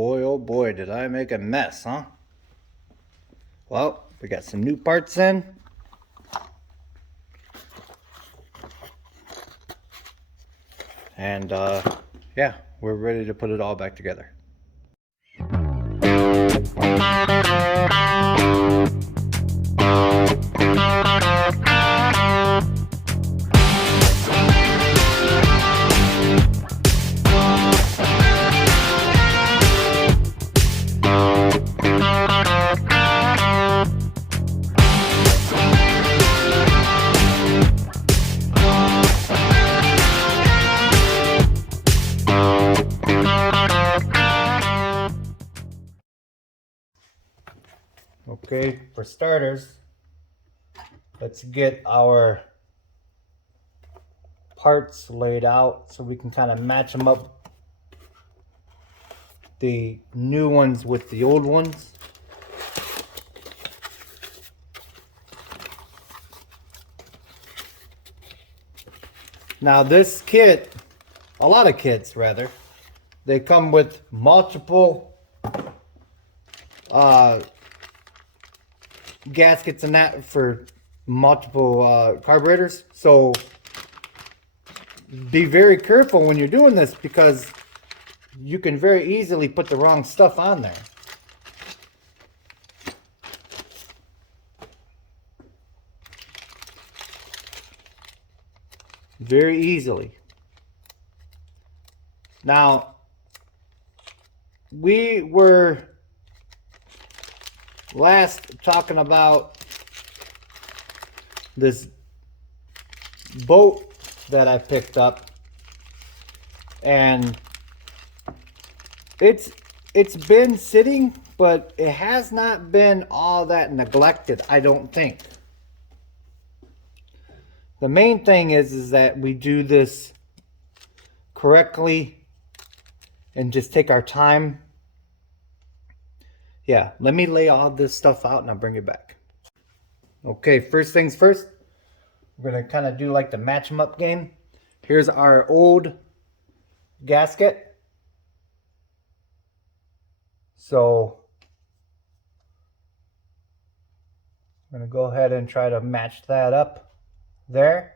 oh boy, did I make a mess, huh? Well, we got some new parts in. And yeah, we're ready to put it all back together. Okay, for starters, let's get our parts laid out so we can kind of match them up, the new ones with the old ones. Now this kit, a lot of kits rather, they come with multiple gaskets and that for multiple carburetors. So be very careful when you're doing this, because you can very easily put the wrong stuff on there. Very easily. Now, we were last talking about this boat that I picked up, and it's been sitting, but it has not been all that neglected, I don't think. The main thing is that we do this correctly and just take our time. Yeah, let me lay all this stuff out and I'll bring it back. Okay, first things first, we're going to kind of do like the match 'em up game. Here's our old gasket. So I'm going to go ahead and try to match that up there.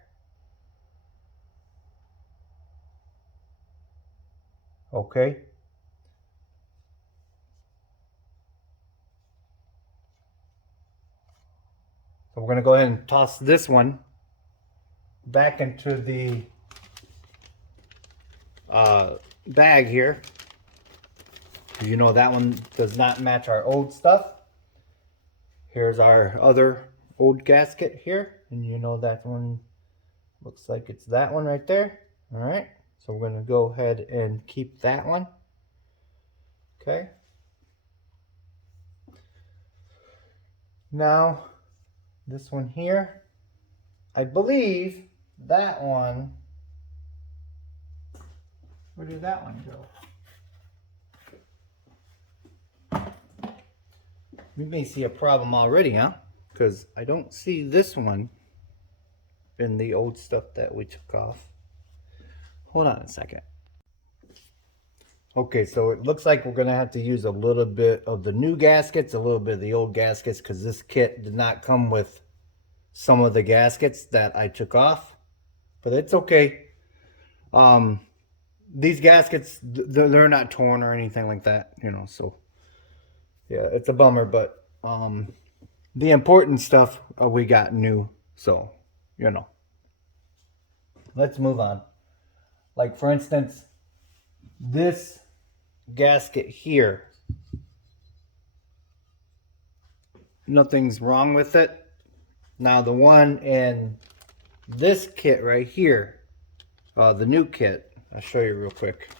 Okay. So we're going to go ahead and toss this one back into the bag here. You know that one does not match our old stuff. Here's our other old gasket here, and you know that one looks like it's that one right there. All right, so we're going to go ahead and keep that one. Okay. Now this one here, I believe that one, where did that one go? We may see a problem already, huh? Because I don't see this one in the old stuff that we took off. Hold on a second. Okay, so it looks like we're gonna have to use a little bit of the new gaskets, a little bit of the old gaskets, because this kit did not come with some of the gaskets that I took off, but it's okay. These gaskets, they're not torn or anything like that, you know, so yeah, it's a bummer, but the important stuff we got new, so you know. Let's move on. Like for instance, this gasket here, nothing's wrong with it. Now the one in this kit right here, the new kit, I'll show you real quick.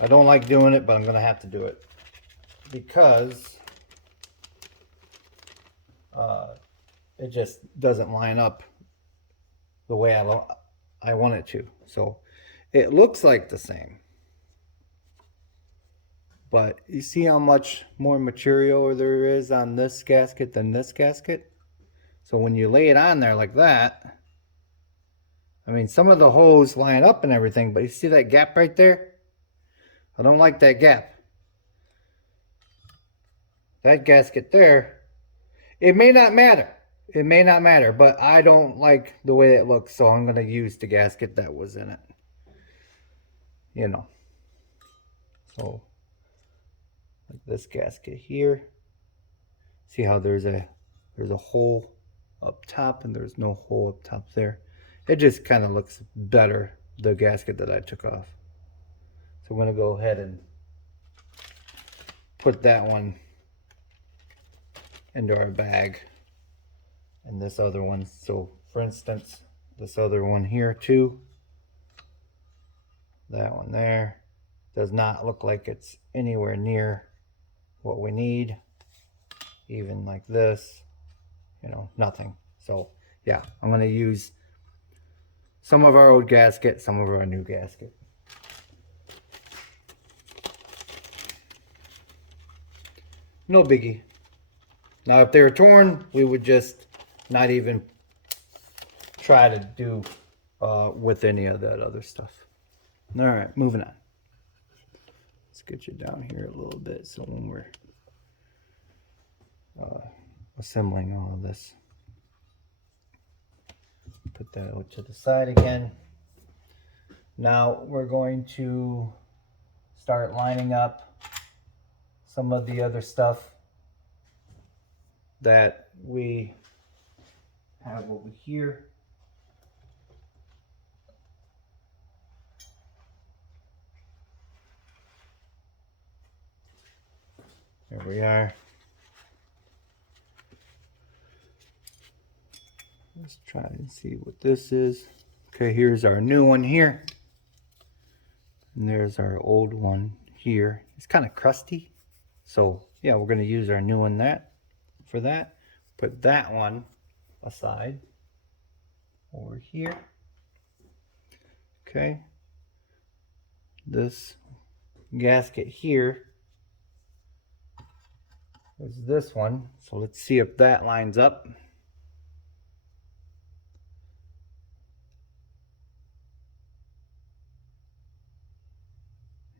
I don't like doing it, but I'm gonna have to do it because it just doesn't line up the way I want it to. So it looks like the same, but you see how much more material there is on this gasket than this gasket? So when you lay it on there like that, I mean, some of the holes line up and everything, but you see that gap right there? I don't like that gap. That gasket there, it may not matter. It may not matter, but I don't like the way it looks, so I'm going to use the gasket that was in it. You know. So, like this gasket here. See how there's a hole up top and there's no hole up top there. It just kind of looks better, the gasket that I took off. So I'm going to go ahead and put that one into our bag. And this other one, so for instance, this other one here too, that one there, does not look like it's anywhere near what we need. Even like this, you know, nothing. So yeah, I'm going to use some of our old gasket, some of our new gasket. No biggie. Now if they were torn, we would just not even try to do with any of that other stuff. All right, moving on. Let's get you down here a little bit so when we're assembling all of this, put that out to the side again. Now we're going to start lining up some of the other stuff that we have over here. There we are. Let's try and see what this is. Okay, here's our new one here. And there's our old one here. It's kind of crusty. So yeah, we're going to use our new one for that. Put that one aside over here. Okay. This gasket here is this one. So let's see if that lines up.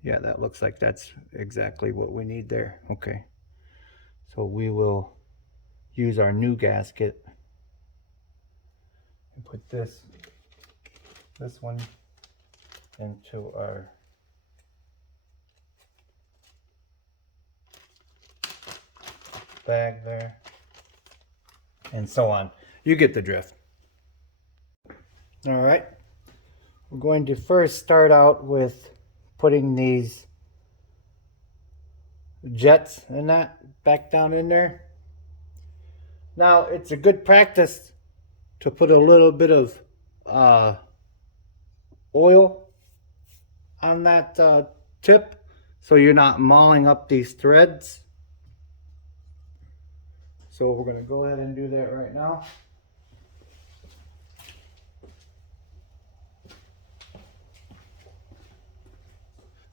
Yeah, that looks like that's exactly what we need there. Okay. So we will use our new gasket and put this one into our bag there, and so on. You get the drift. All right. We're going to first start out with putting these jets and that back down in there. Now it's a good practice to put a little bit of oil on that tip so you're not mauling up these threads. So we're going to go ahead and do that right now.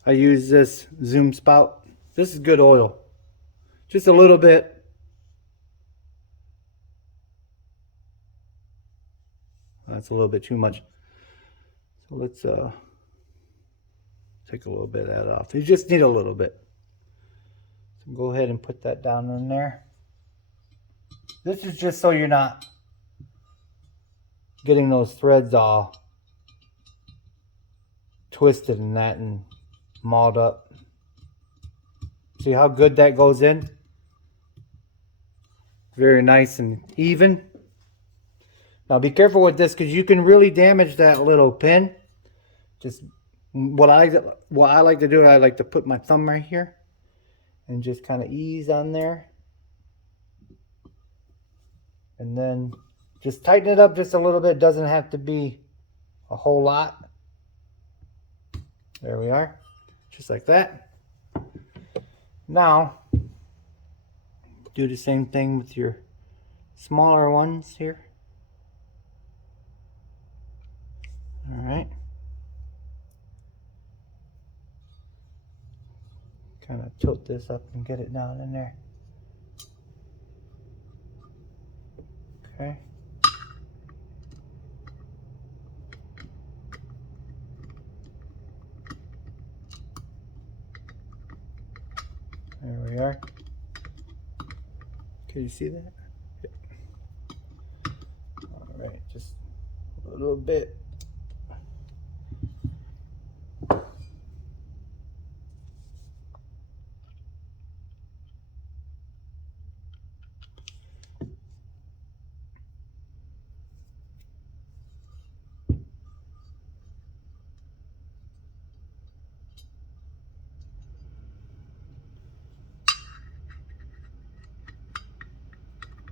I use this Zoom spout. This is good oil. Just a little bit. That's a little bit too much. So let's take a little bit of that off. You just need a little bit. So go ahead and put that down in there. This is just so you're not getting those threads all twisted and that and mauled up. See how good that goes in? Very nice and even. Now be careful with this because you can really damage that little pin. Just what I like to do, I like to put my thumb right here and just kind of ease on there. And then just tighten it up just a little bit. It doesn't have to be a whole lot. There we are. Just like that. Now, do the same thing with your smaller ones here. All right. Kind of tilt this up and get it down in there. Okay. There we are. Can you see that? Yep. All right, just a little bit.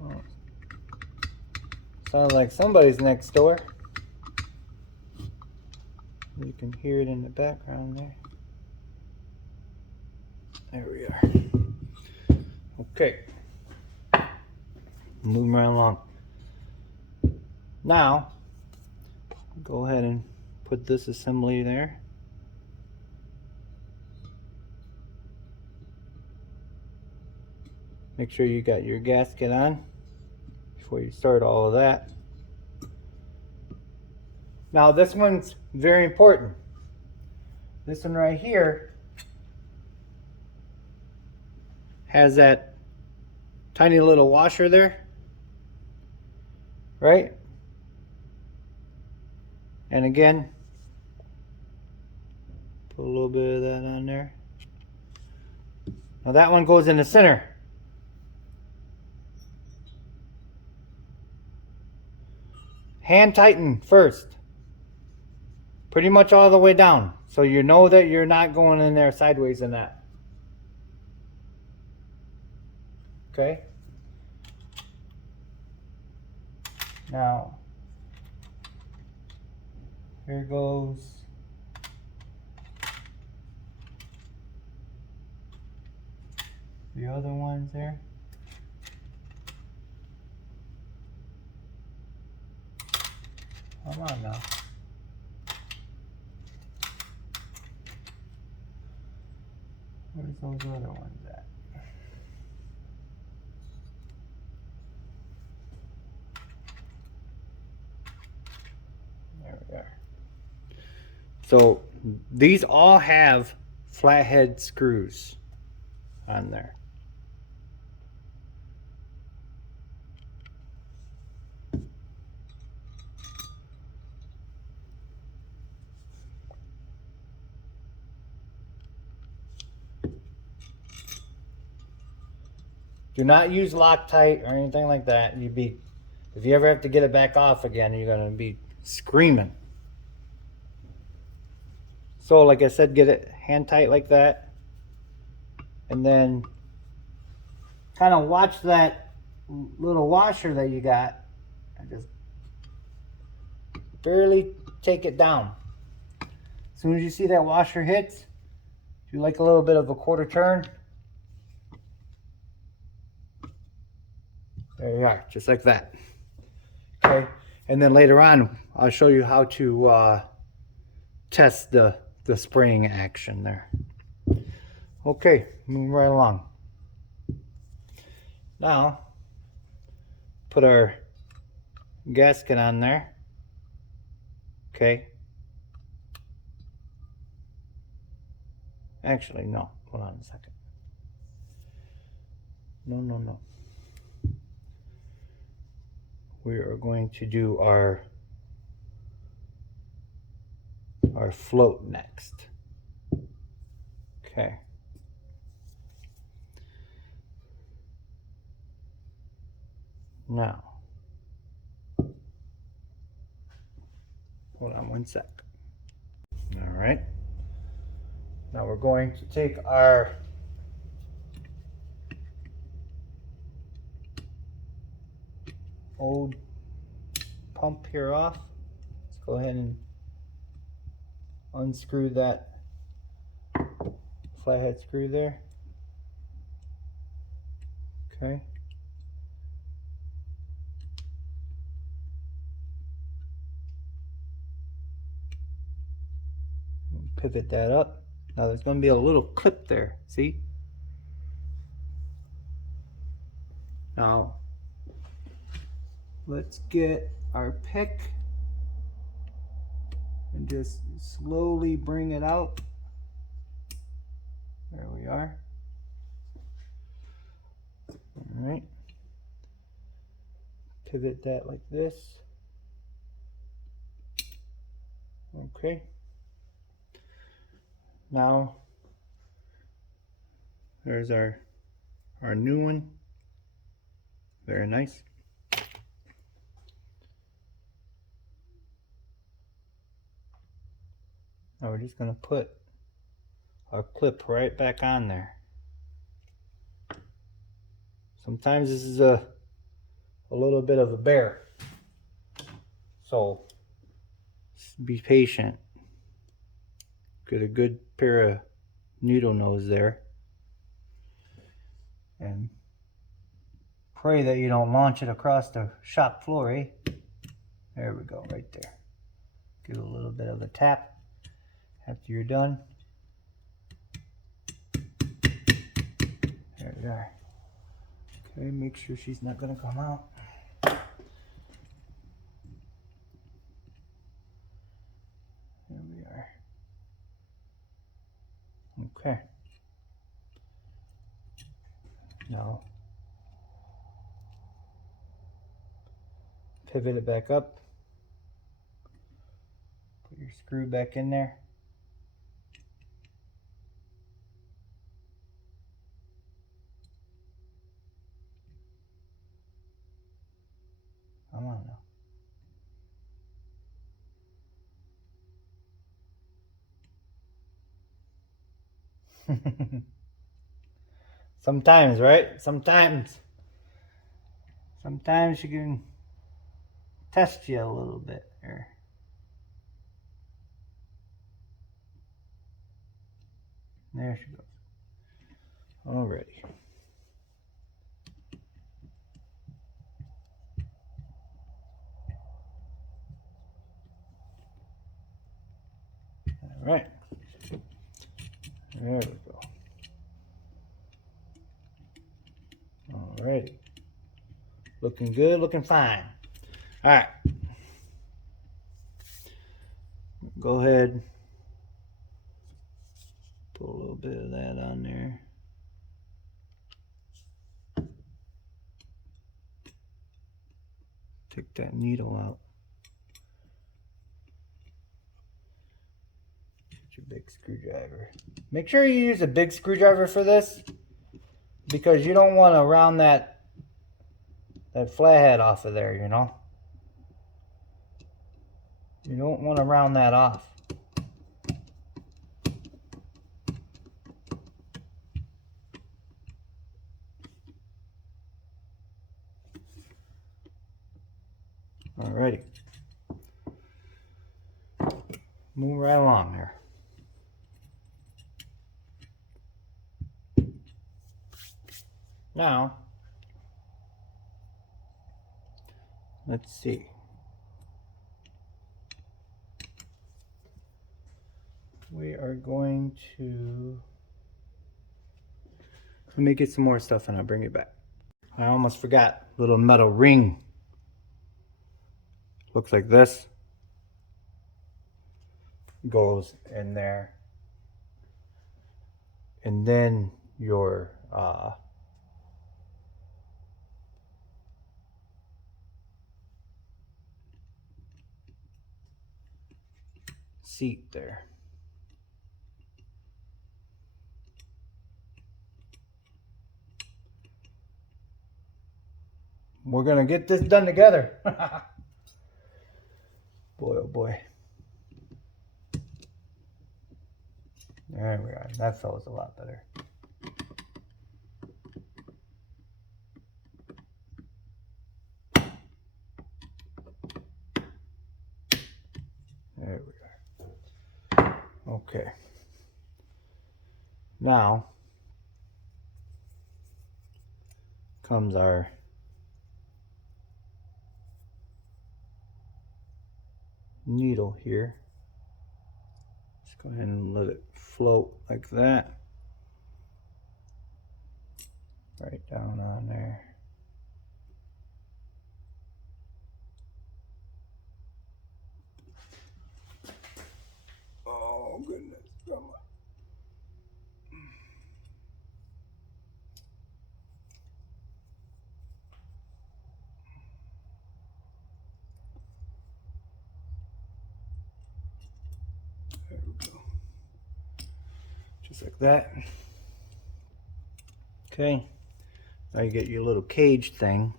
Oh. Sounds like somebody's next door. You can hear it in the background there. There we are. Okay. Moving right along. Now, go ahead and put this assembly there. Make sure you got your gasket on before you start all of that. Now this one's very important. This one right here has that tiny little washer there, right? And again, put a little bit of that on there. Now that one goes in the center. Hand tighten first, pretty much all the way down, so you know that you're not going in there sideways in that. Okay? Now, here goes the other ones there. Come on now. Where's those other ones at? There we are. So these all have flathead screws on there. Do not use Loctite or anything like that. If you ever have to get it back off again, you're gonna be screaming. So like I said, get it hand tight like that. And then kind of watch that little washer that you got and just barely take it down. As soon as you see that washer hits, if you like a little bit of a quarter turn, there you are, just like that. Okay, and then later on, I'll show you how to test the spraying action there. Okay, moving right along. Now, put our gasket on there. Okay. Actually, no. Hold on a second. No. We are going to do our float next. Okay. Now, hold on one sec. All right. Now we're going to take our old pump here off. Let's go ahead and unscrew that flathead screw there. Okay. Pivot that up. Now there's going to be a little clip there, see? Now, let's get our pick and just slowly bring it out. There we are. pivot that like this. Okay. Now there's our new one. Very nice. Now we're just gonna put our clip right back on there. Sometimes this is a little bit of a bear, so be patient. Get a good pair of needle nose there, and pray that you don't launch it across the shop floor, eh? There we go, right there. Give it a little bit of a tap after you're done. There we are. Okay, make sure she's not gonna come out. There we are. Okay. Now pivot it back up. Put your screw back in there. Come on now. Sometimes, right? Sometimes she can test you a little bit here. There she goes. Alrighty. Alright. There we go. Alrighty. Looking good, looking fine. Alright. Go ahead. Put a little bit of that on there. Take that needle out. Get your big screwdriver. Make sure you use a big screwdriver for this, because you don't want to round that flathead off of there, you know. You don't want to round that off. Alrighty. Move right along there. Now, let's see. We are going to... Let me get some more stuff and I'll bring it back. I almost forgot. Little metal ring. Looks like this. Goes in there. And then your seat there. We're gonna get this done together. Boy, oh boy. There we are. That feels a lot better. There we are. Okay. Now comes our needle here. Just go ahead and let it float like that. Right down on there. Oh goodness, come on. Just like that. Okay, now you get your little cage thing.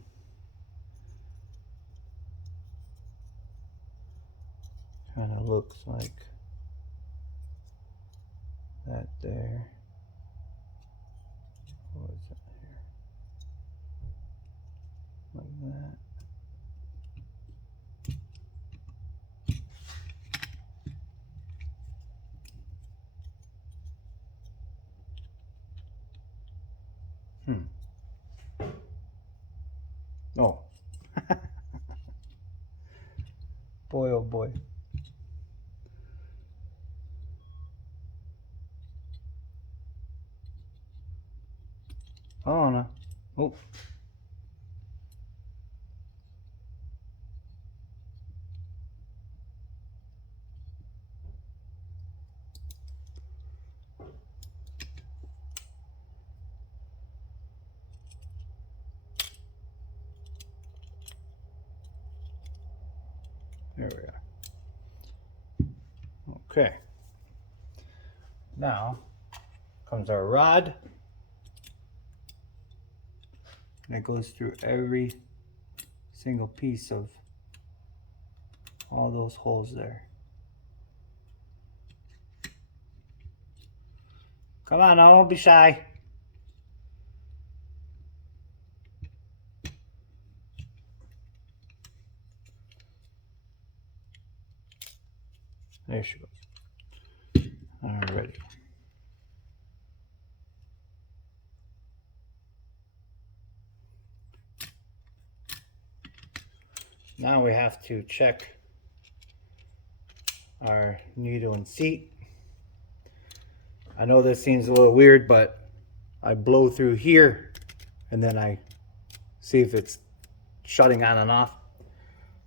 Kind of looks like that there. What is that here? Like that. Oh. Boy, oh boy. Oh no. Oh. There we are. Okay. Now comes our rod. And it goes through every single piece of all those holes there. Come on now, don't be shy. There she goes. Alrighty. Now we have to check our needle and seat. I know this seems a little weird, but I blow through here and then I see if it's shutting on and off.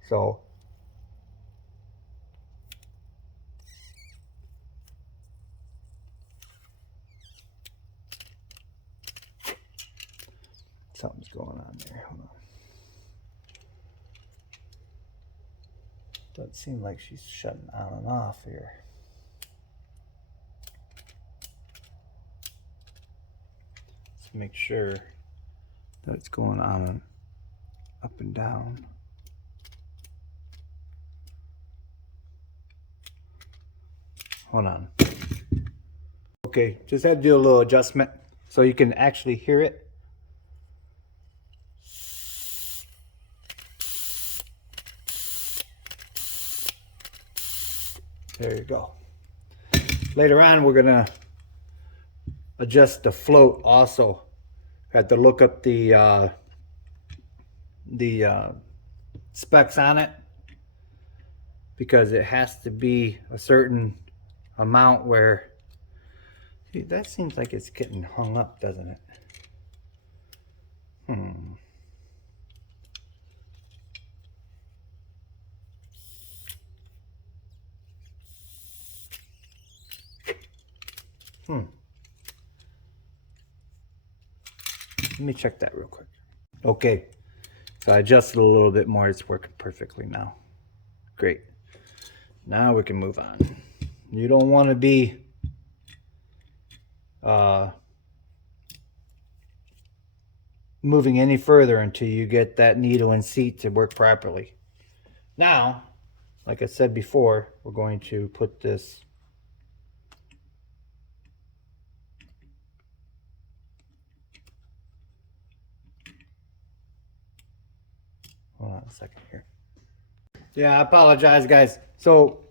So something's going on there. Hold on. Doesn't seem like she's shutting on and off here. Let's make sure that it's going on and up and down. Hold on. Okay, just had to do a little adjustment so you can actually hear it. There you go. Later on, we're gonna adjust the float also. Had to look up the specs on it because it has to be a certain amount where, see, that seems like it's getting hung up, doesn't it? Let me check that real quick. Okay, so I adjusted a little bit more. It's working perfectly now. Great. Now we can move on. You don't want to be moving any further until you get that needle and seat to work properly. Now, like I said before, we're going to put this hold on a second here. Yeah, I apologize, guys. So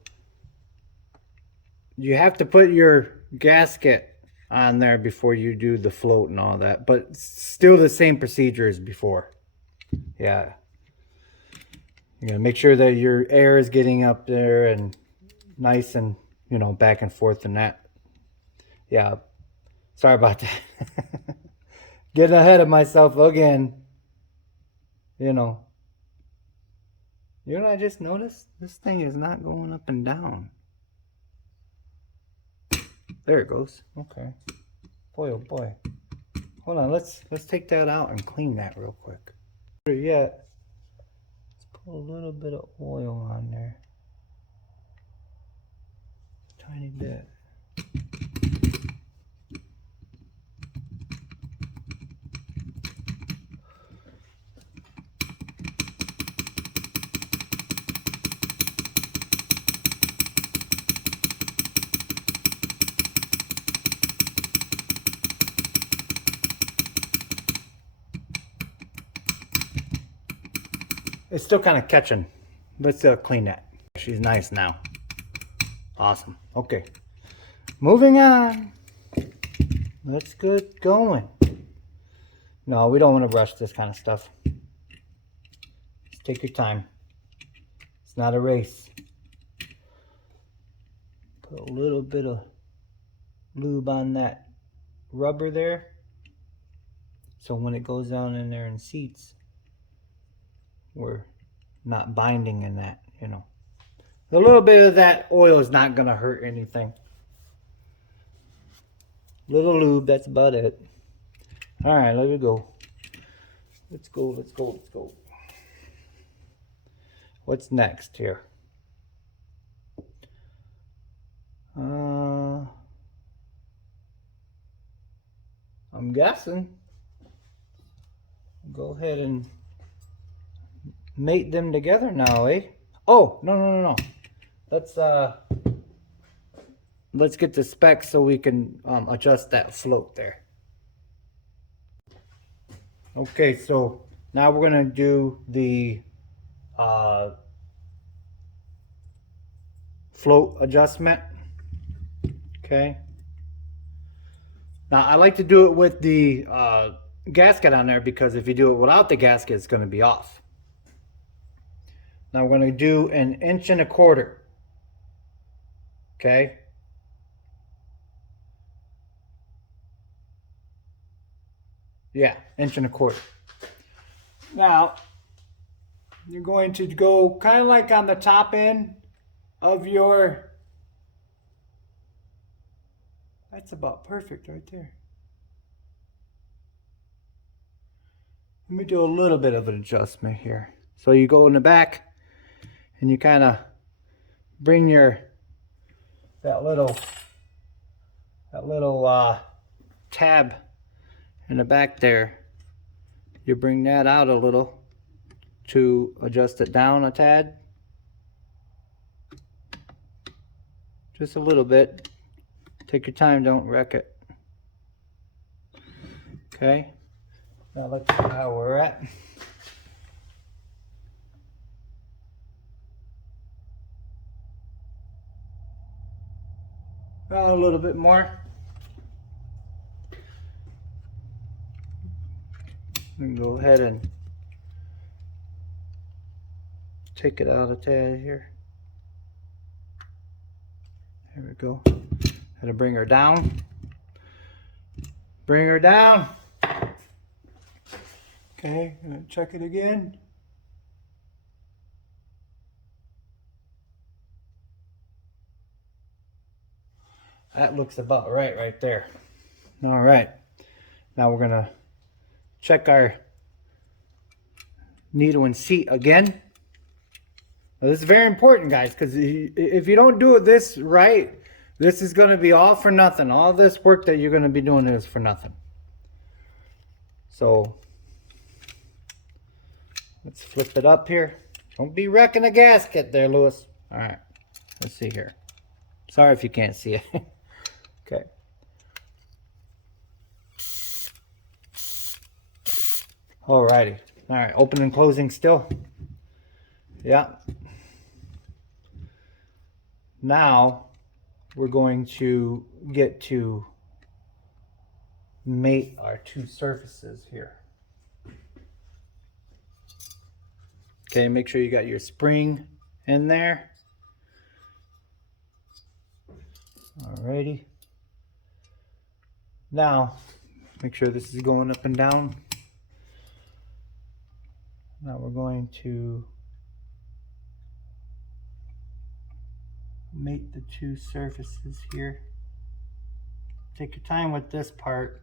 you have to put your gasket on there before you do the float and all that, but still the same procedure as before. Yeah, you gotta make sure that your air is getting up there and nice and, you know, back and forth and that. Yeah, sorry about that. Getting ahead of myself again. You know what I just noticed? This thing is not going up and down. There it goes. Okay. Boy, oh boy. Hold on, let's take that out and clean that real quick. Yeah. Let's put a little bit of oil on there. Tiny bit. It's still kind of catching. Let's clean that. She's nice now. Awesome. Okay. Moving on. Let's get going. No, we don't want to rush this kind of stuff. Just take your time. It's not a race. Put a little bit of lube on that rubber there. So when it goes down in there and seats, we're not binding in that, you know. A little bit of that oil is not going to hurt anything. Little lube, that's about it. All right, let it go. Let's go, let's go, let's go. What's next here? I'm guessing. Go ahead and mate them together now, eh? Oh, no. Let's get the specs so we can adjust that float there. Okay, so now we're gonna do the float adjustment. Okay. Now I like to do it with the gasket on there because if you do it without the gasket, it's gonna be off. Now we're gonna do 1 1/4 inches. Okay. Yeah, 1 1/4 inches. Now, you're going to go kind of like on the top end of your... That's about perfect right there. Let me do a little bit of an adjustment here. So you go in the back and you kind of bring that little tab in the back there. You bring that out a little to adjust it down a tad. Just a little bit. Take your time, don't wreck it. Okay. Now let's see how we're at. A little bit more. And go ahead and take it out a tad here. There we go. Had to bring her down. Bring her down. Okay, gonna check it again. That looks about right there. All right. Now we're gonna check our needle and seat again. Now this is very important, guys, because if you don't do it this right, this is going to be all for nothing. All this work that you're going to be doing is for nothing. So let's flip it up here. Don't be wrecking a gasket there, Lewis. All right, let's see here. Sorry if you can't see it. Okay. Alrighty. All right, open and closing still. Yeah. Now we're going to get to mate our two surfaces here. Okay, make sure you got your spring in there. Alrighty. Now, make sure this is going up and down. Now we're going to mate the two surfaces here. Take your time with this part.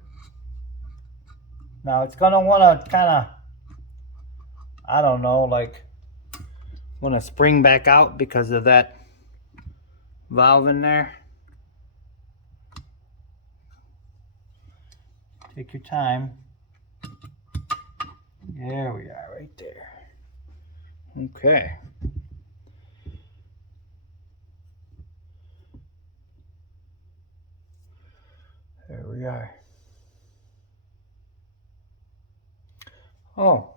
Now it's gonna wanna kinda, I don't know, like wanna spring back out because of that valve in there. Take your time. There we are, right there. Okay. There we are. Oh.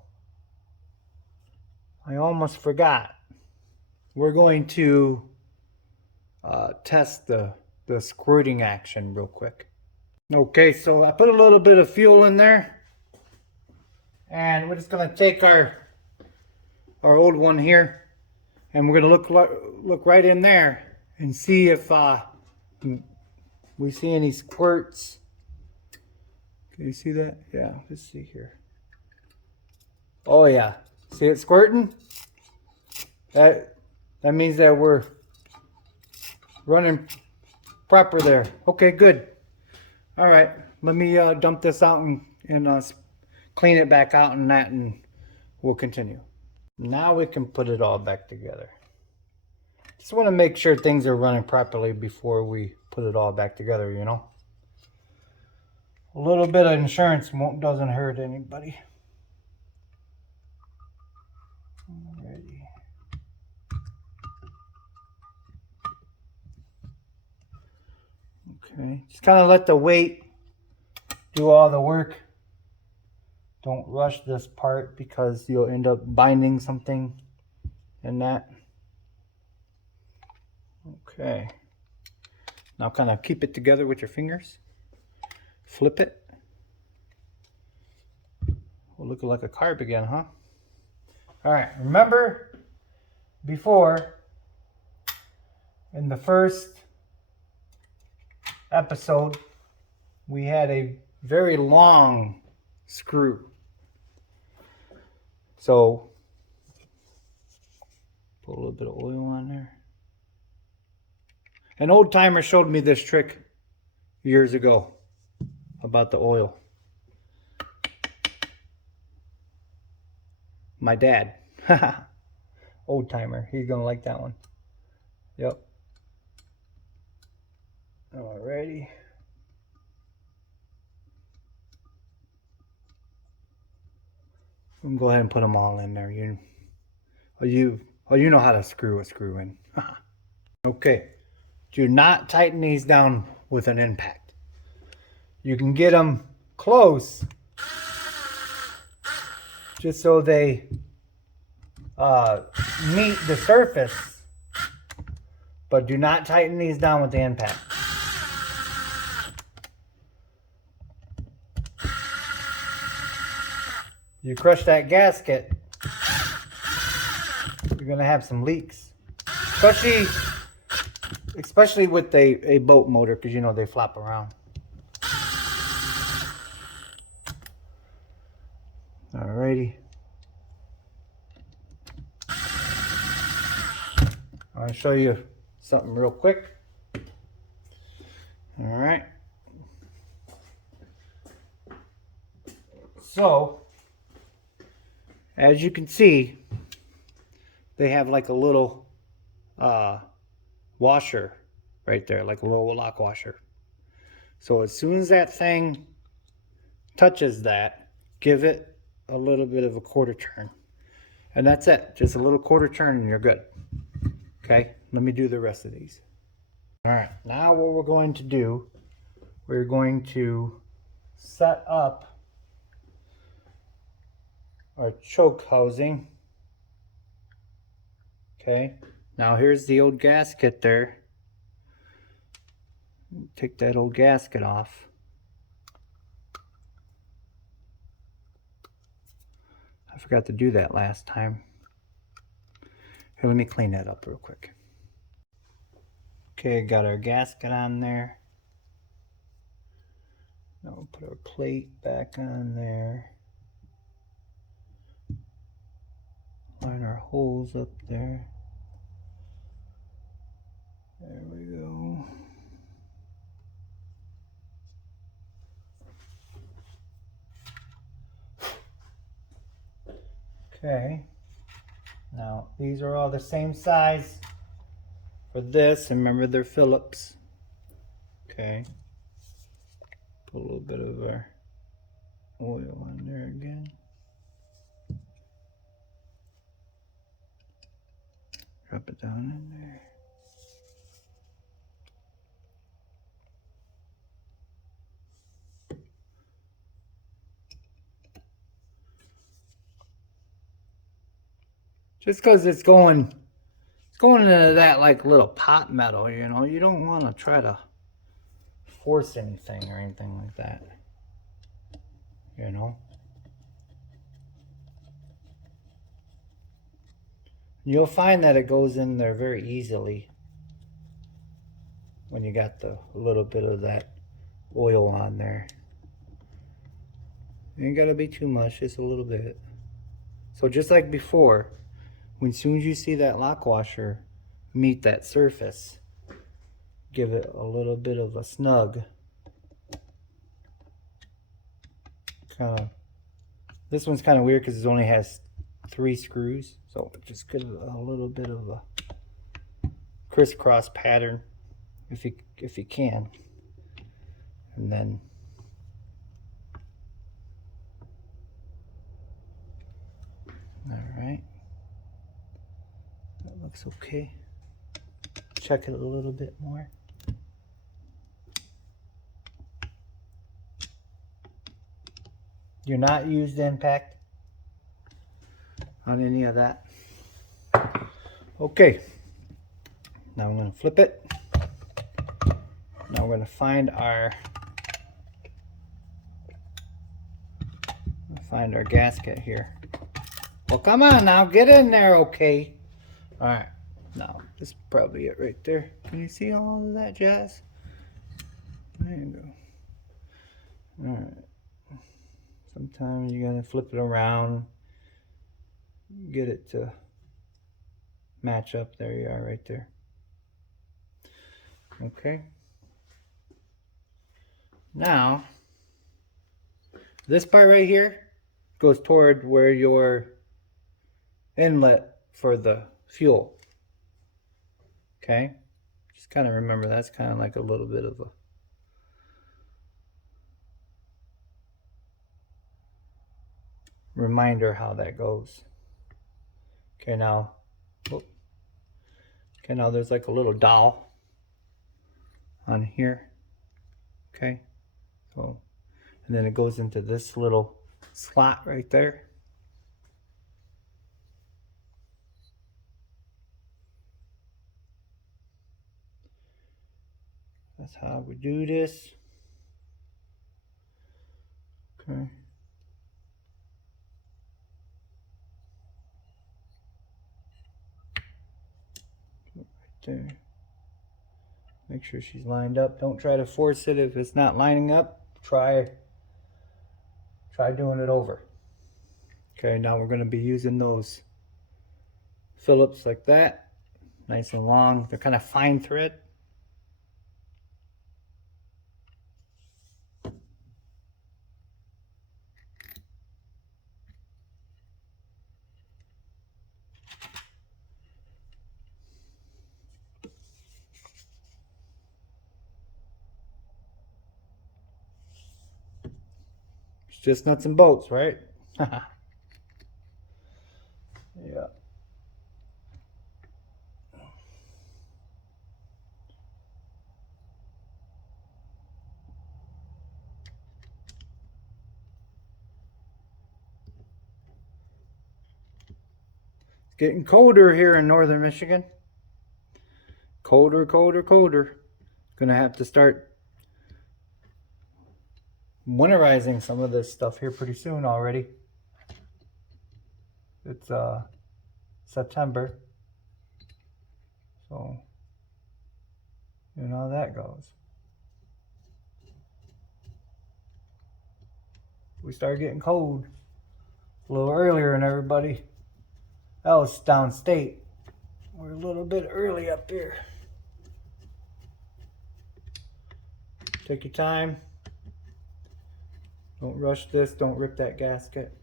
I almost forgot. We're going to test the squirting action real quick. Okay, so I put a little bit of fuel in there, and we're just gonna take our old one here, and we're gonna look right in there and see if we see any squirts. Can you see that? Yeah, let's see here. Oh yeah, see it squirting? That means that we're running proper there. Okay, good. All right, let me dump this out and clean it back out and that, and we'll continue. Now we can put it all back together. Just want to make sure things are running properly before we put it all back together, you know. A little bit of insurance doesn't hurt anybody. Alrighty. Okay, just kind of let the weight do all the work. Don't rush this part because you'll end up binding something in that. Okay. Now kind of keep it together with your fingers. Flip it. Will look like a carb again, huh? All right, remember before in the first episode we had a very long screw. So put a little bit of oil on there. An old timer showed me this trick years ago about the oil. My dad. Old timer. He's gonna like that one. Yep. Alrighty. We can go ahead and put them all in there. You know how to screw a screw in. Okay. Do not tighten these down with an impact. You can get them close, just so they meet the surface, but do not tighten these down with the impact. You crush that gasket, you're gonna have some leaks, especially with a boat motor, because you know they flop around. Alrighty. I'll show you something real quick. Alright. So, as you can see, they have like a little washer right there, like a little lock washer. So as soon as that thing touches that, give it a little bit of a quarter turn. And that's it. Just a little quarter turn and you're good. Okay, let me do the rest of these. Alright, now what we're going to do, we're going to set up our choke housing. Okay, now here's the old gasket there. Take that old gasket off. I forgot to do that last time. Here, let me clean that up real quick. Okay, got our gasket on there. Now we'll put our plate back on there. Line our holes up there. There we go. Okay. Now these are all the same size for this, and remember they're Phillips. Okay. Put a little bit of our oil on there again. Drop it down in there. Just because it's going into that like little pot metal, you know. You don't want to try to force anything or anything like that, you know. You'll find that it goes in there very easily when you got the little bit of that oil on there. You ain't gotta be too much, just a little bit. So just like before, when soon as you see that lock washer meet that surface, give it a little bit of a snug. This one's kind of weird because it only has 3 screws, so just give it a little bit of a crisscross pattern if you can, and then all right, that looks okay. Check it a little bit more. You're not used impact on any of that. Okay, now I'm going to flip it. Now we're going to find our gasket here. Well, come on now, get in there, okay? All right, now this is probably it right there. Can you see all of that jazz? There you go. All right. Sometimes you gotta flip it around, get it to match up. There you are, right there. Okay. Now, this part right here goes toward where your inlet for the fuel. Okay, just kind of remember that's kind of like a little bit of a reminder how that goes. Okay, now, now there's like a little dowel on here. Okay, so, and then it goes into this little slot right there. That's how we do this. Okay. Right there. Make sure she's lined up. Don't try to force it if it's not lining up. Try doing it over. Okay, now we're going to be using those Phillips like that. Nice and long. They're kind of fine thread. It's just nuts and bolts, right? Yeah. It's getting colder here in northern Michigan. Colder, colder, colder. Gonna have to start winterizing some of this stuff here pretty soon already. It's September, so you know how that goes. We start getting cold a little earlier than everybody else downstate. We're a little bit early up here. Take your time. Don't rush this. Don't rip that gasket.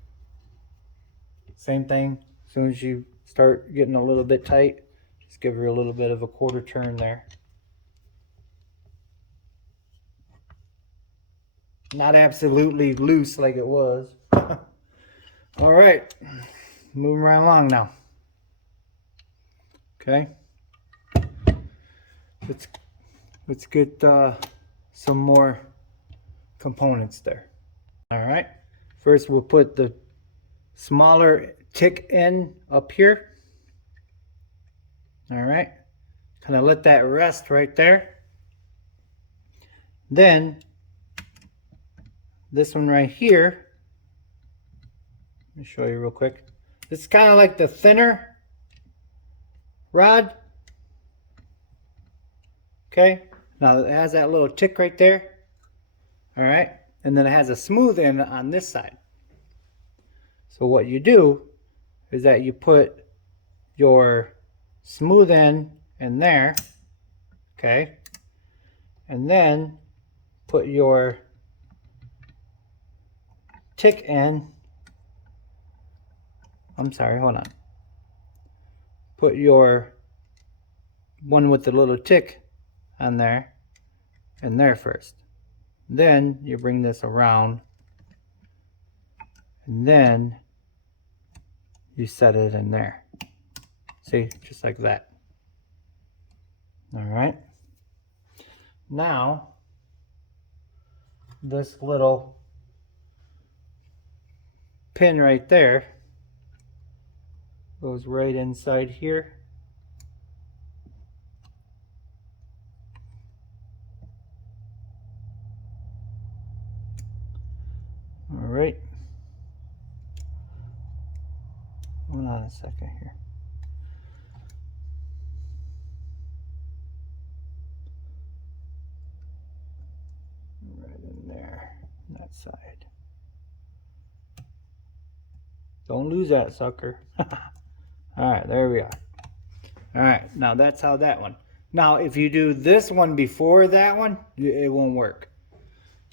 Same thing. As soon as you start getting a little bit tight, just give her a little bit of a quarter turn there. Not absolutely loose like it was. All right, moving right along now. Okay, let's get some more components there. All right, first we'll put the smaller tick end up here. All right, kind of let that rest right there. Then this one right here, let me show you real quick. This is kind of like the thinner rod. Okay, now it has that little tick right there. All right, and then it has a smooth end on this side. So what you do is that you put your smooth end in there, okay, and then put your tick end, I'm sorry, hold on. Put your one with the little tick on there and there first. Then you bring this around and then you set it in there. See, just like that. All right. Now, this little pin right there goes right inside here. All right. Hold on a second here. Right in there, on that side. Don't lose that sucker. All right, there we are. All right, now that's how that one. Now, if you do this one before that one, it won't work.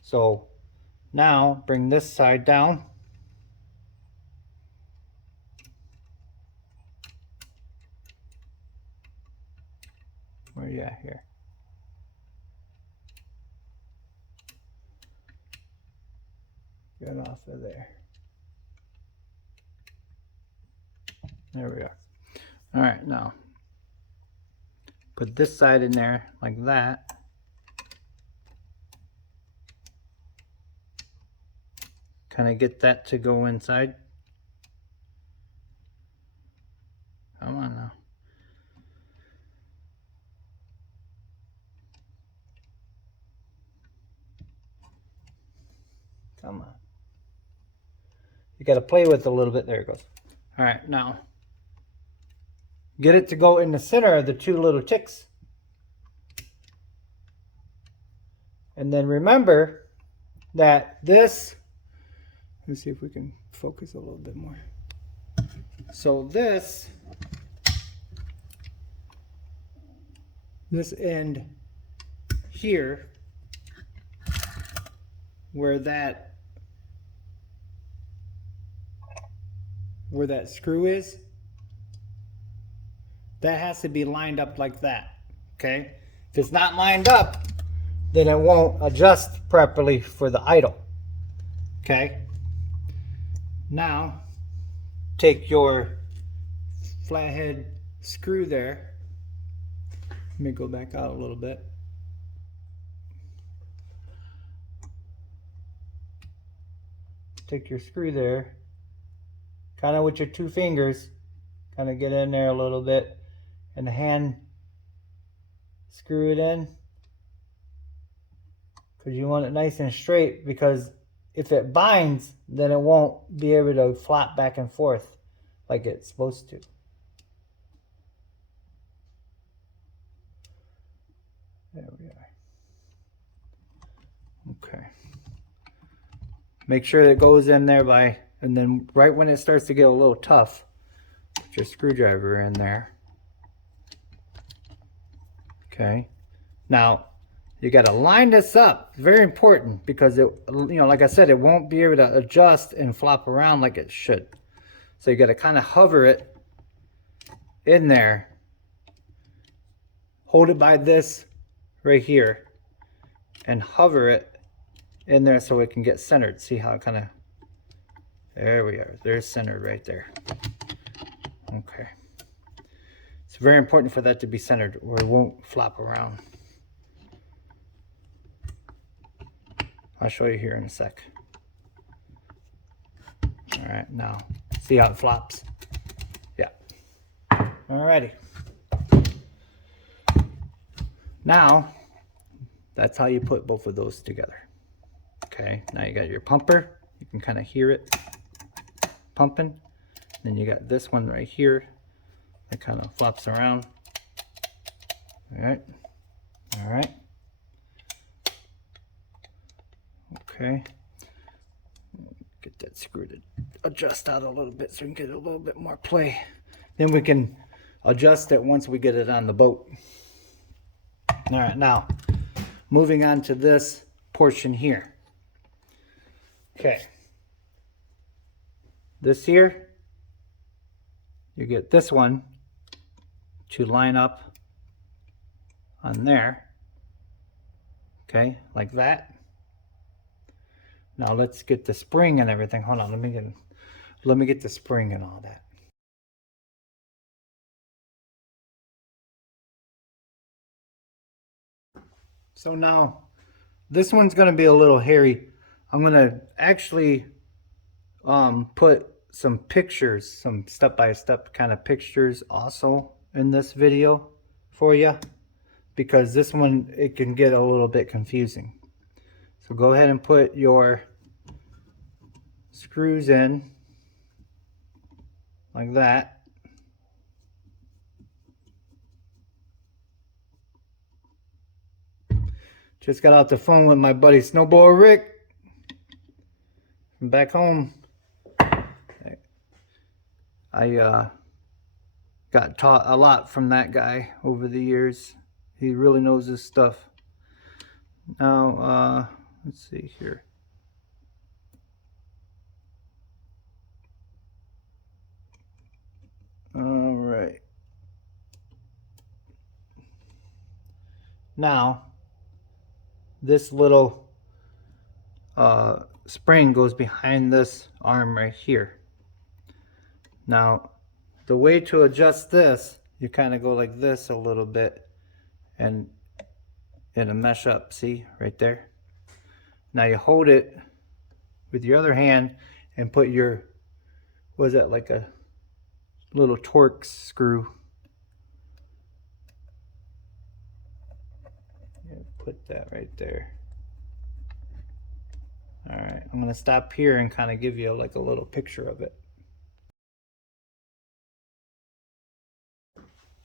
So now bring this side down. Where are you at here? Get off of there. There we are. All right, now put this side in there like that. Kind of get that to go inside. Come on now. Come on. You got to play with it a little bit. There it goes. All right, now get it to go in the center of the two little ticks. And then remember that this, let's see if we can focus a little bit more. So this end here, where that screw is, that has to be lined up like that, okay? If it's not lined up, then it won't adjust properly for the idle, okay? Now, take your flathead screw there. Let me go back out a little bit. Take your screw there, kind of with your two fingers, kind of get in there a little bit, and the hand screw it in, because you want it nice and straight, because if it binds, then it won't be able to flop back and forth like it's supposed to. There we are. Okay. Make sure that it goes in there by, and then right when it starts to get a little tough, put your screwdriver in there. Okay. Now, you got to line this up. Very important, because it, like I said, it won't be able to adjust and flop around like it should. So you got to kind of hover it in there. Hold it by this right here and hover it in there so it can get centered. See how it kind of, there we are. There's centered right there. Okay. It's very important for that to be centered or it won't flop around. I'll show you here in a sec. All right, now see how it flops? Yeah. Alrighty. Now, that's how you put both of those together. Okay, now you got your pumper. You can kind of hear it pumping. Then you got this one right here that kind of flops around. All right, all right. Okay, get that screw to adjust out a little bit so we can get a little bit more play. Then we can adjust it once we get it on the boat. All right, now moving on to this portion here. Okay, this here, you get this one to line up on there. Okay, like that. Now let's get the spring and everything. Hold on, let me get the spring and all that. So now this one's gonna be a little hairy. I'm gonna actually put some pictures, some step-by-step kind of pictures also in this video for you, because this one, it can get a little bit confusing. So go ahead and put your screws in like that. Just got off the phone with my buddy Snowblower Rick from back home. I got taught a lot from that guy over the years. He really knows his stuff. Now, let's see here. All right. Now, this little spring goes behind this arm right here. Now, the way to adjust this, you kind of go like this a little bit and it'll mesh up, see, right there. Now you hold it with your other hand and put your, what is that, like a little Torx screw. Put that right there. All right, I'm gonna stop here and kind of give you like a little picture of it.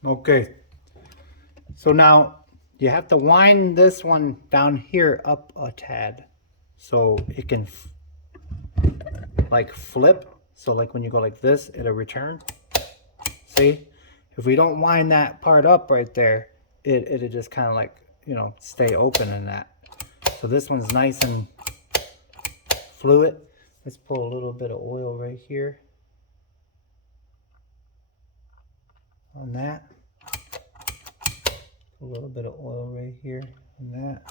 Okay, so now you have to wind this one down here up a tad so it can like flip. So like when you go like this, it'll return. See, if we don't wind that part up right there, it'll just kind of like, you know, stay open in that. So this one's nice and fluid. Let's pull a little bit of oil right here on that. A little bit of oil right here on that.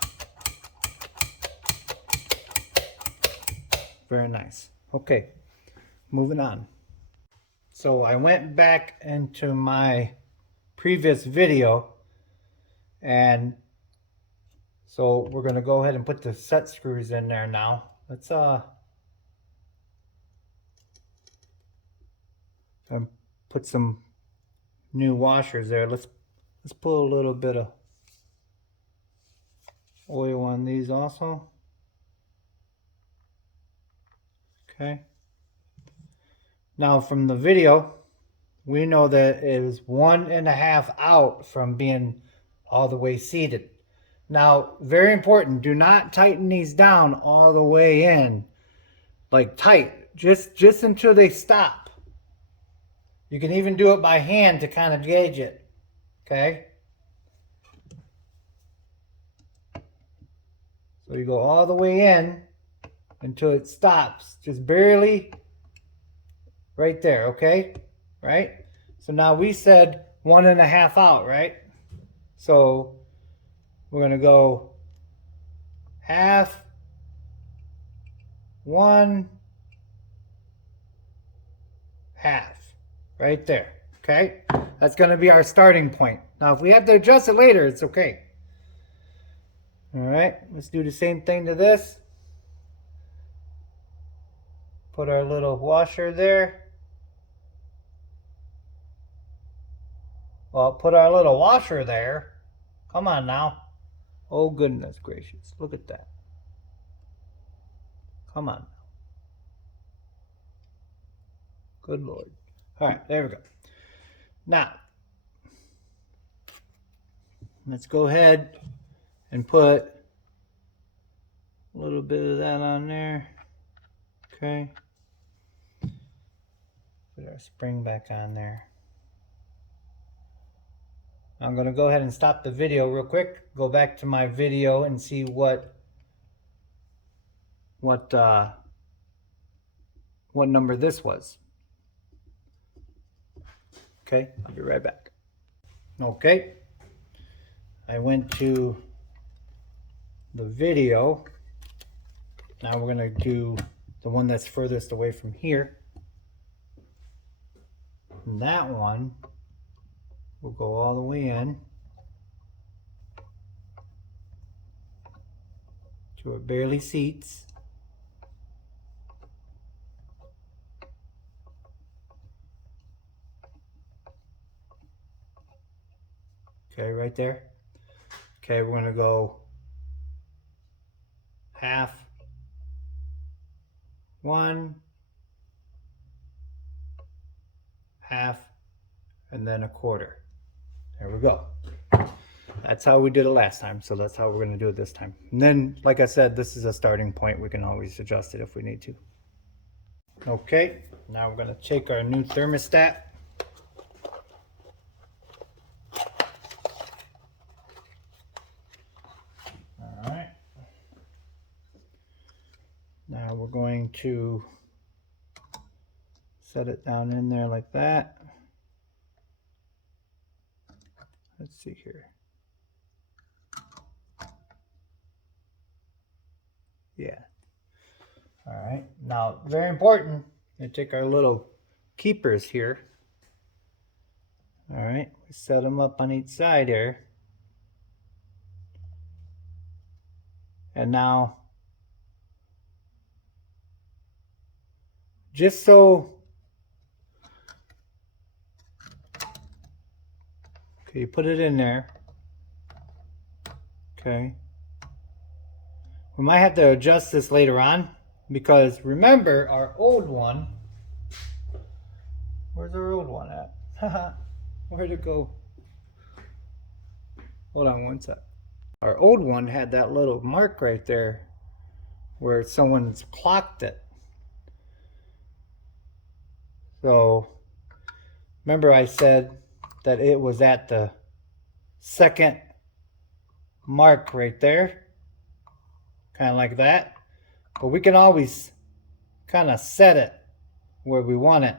Very nice. Okay, moving on. So I went back into my previous video, and so we're gonna go ahead and put the set screws in there now. Let's put some new washers there. Let's put a little bit of oil on these also. Okay. Now from the video, we know that it is 1.5 out from being all the way seated. Now, very important, do not tighten these down all the way in, like tight, just until they stop. You can even do it by hand to kind of gauge it, okay? So you go all the way in until it stops, just barely right there, okay? Right? So now we said 1.5 out, right? So we're gonna go half, 1, half, right there, okay? That's gonna be our starting point. Now if we have to adjust it later, it's okay. All right, let's do the same thing to this. Put our little washer there. Well, put our little washer there. Come on now. Oh, goodness gracious. Look at that. Come on. Good Lord. All right, there we go. Now, let's go ahead and put a little bit of that on there. Okay. Put our spring back on there. I'm going to go ahead and stop the video real quick. Go back to my video and see what number this was. Okay, I'll be right back. Okay, I went to the video. Now we're going to do the one that's furthest away from here. And that one will go all the way in to it barely seats. Okay, right there. Okay, we're going to go half, one, half, and then a quarter. There we go. That's how we did it last time, so that's how we're going to do it this time. And then, like I said, this is a starting point. We can always adjust it if we need to. Okay, now we're going to take our new thermostat. Alright. Now we're going to set it down in there like that. Let's see here. Yeah. All right. Now, very important, we take our little keepers here. All right. We set them up on each side here. And now, just so, okay, you put it in there. Okay. We might have to adjust this later on because remember our old one. Where's our old one at? Where'd it go? Hold on one sec. Our old one had that little mark right there where someone's clocked it. So remember I said that it was at the second mark right there. Kind of like that, but we can always kind of set it where we want it.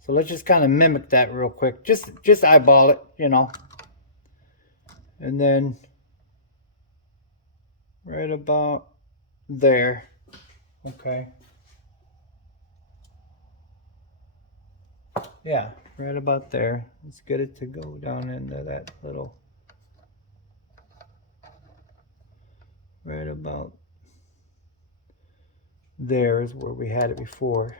So let's just kind of mimic that real quick. Just eyeball it, you know. And then right about there. Okay. Yeah, right about there. Let's get it to go down into that little. Right about there is where we had it before.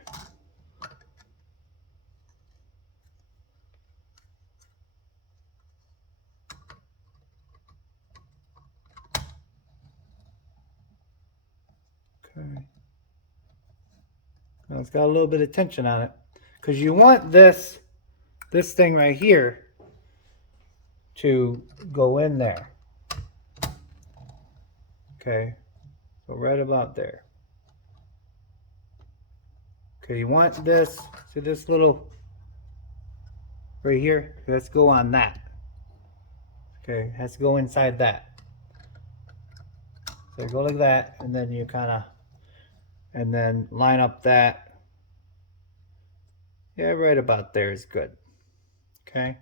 Okay. Now it's got a little bit of tension on it because you want this thing right here to go in there. Okay, so right about there. Okay, you want this, see this little right here? Let's go on that. Okay, has to go inside that. So go like that, and then you kind of, and then line up that. Yeah, right about there is good. Okay,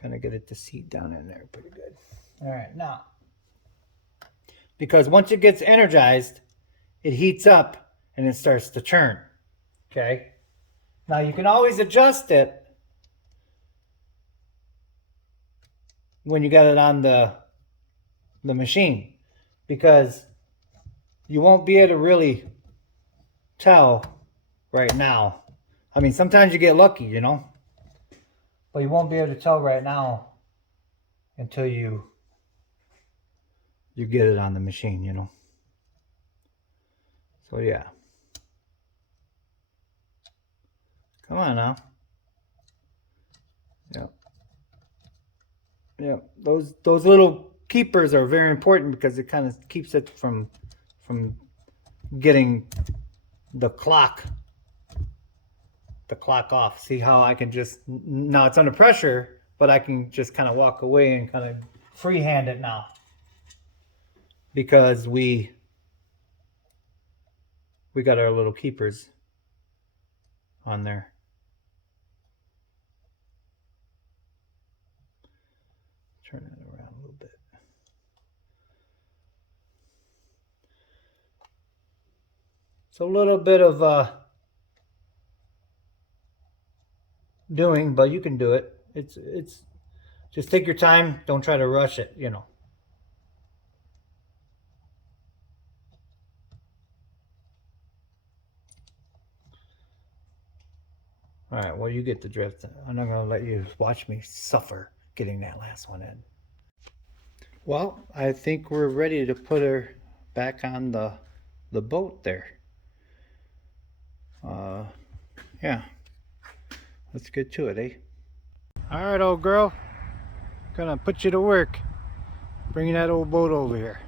kind of get it to seat down in there pretty good. All right, now, because once it gets energized, it heats up and it starts to churn. Okay, now you can always adjust it when you got it on the machine, because you won't be able to really tell right now. I mean, sometimes you get lucky, you know, but you won't be able to tell right now until you get it on the machine, you know. So yeah. Come on now. Yep. Yep. Those little keepers are very important because it kind of keeps it from getting the clock off. See how I can just, now it's under pressure, but I can just kind of walk away and kind of freehand it now, because we got our little keepers on there. Turn it around a little bit. It's a little bit of doing, but you can do it. It's just take your time. Don't try to rush it, you know. All right, well, you get the drift. I'm not going to let you watch me suffer getting that last one in. Well, I think we're ready to put her back on the boat there. Yeah, let's get to it, eh? All right, old girl, gonna put you to work bringing that old boat over here.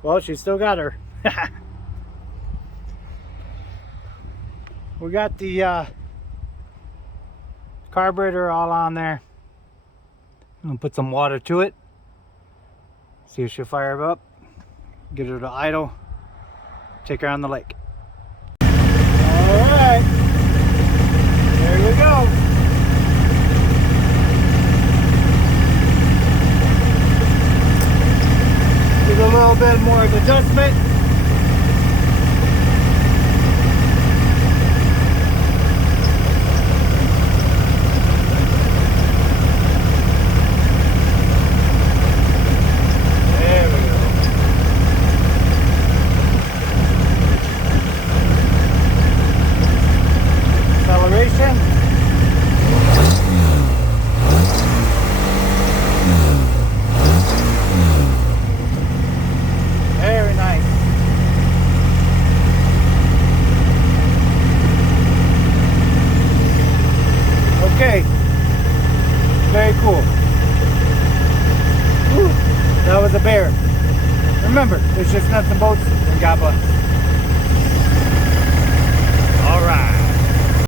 Well, she still got her. We got the carburetor all on there. I'm gonna put some water to it. See if she'll fire up. Get her to idle. Take her on the lake. Alright. There we go. Give it a little bit more of adjustment. Very nice. Okay. Very cool. Whew. That was a bear. Remember, there's just nuts and bolts and God bless.